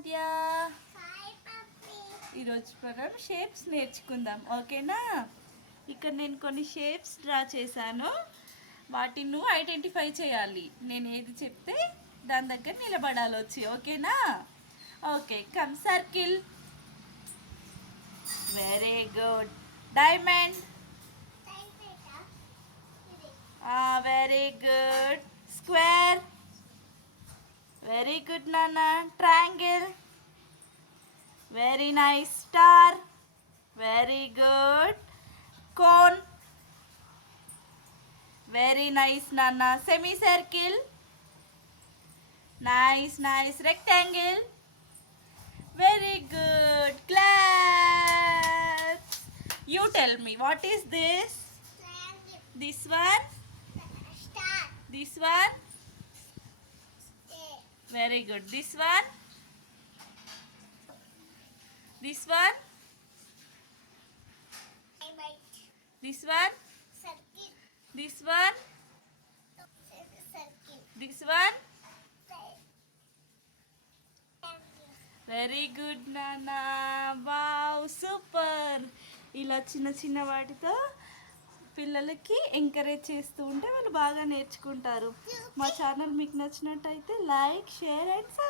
ఆద్య. ఈరోజు మనం షేప్స్ నేర్చుకుందాం, ఓకేనా? ఇక్కడ నేను కొన్ని షేప్స్ డ్రా చేశాను. వాటిని నువ్వు ఐడెంటిఫై చేయాలి. నేను ఏది చెప్తే దాని దగ్గర నిలబడాలి వచ్చి, ఓకేనా? Okay, come circle. Very good. Diamond. Very good. Square. Very good నాన్న. Triangle. Very nice. Star. Very good. Cone. Very nice నాన్న. Semicircle. Nice nice. Rectangle. Very good. Claps. You tell me, what is this? Triangle. This one? Star. This one? Star. Very good. This one? This one? Diamond. This one? Circle. This one? Circle. This one? Triangle. Very good నాన్న. Wow, super. ఇలా చిన్న చిన్న వాటితో పిల్లలకి ఎంకరేజ్ చేస్తూ ఉంటే వాళ్ళు బాగా నేర్చుకుంటారు. మా ఛానల్ మీకు నచ్చినట్టయితే లైక్, షేర్ అండ్ సబ్స్క్రైబ్.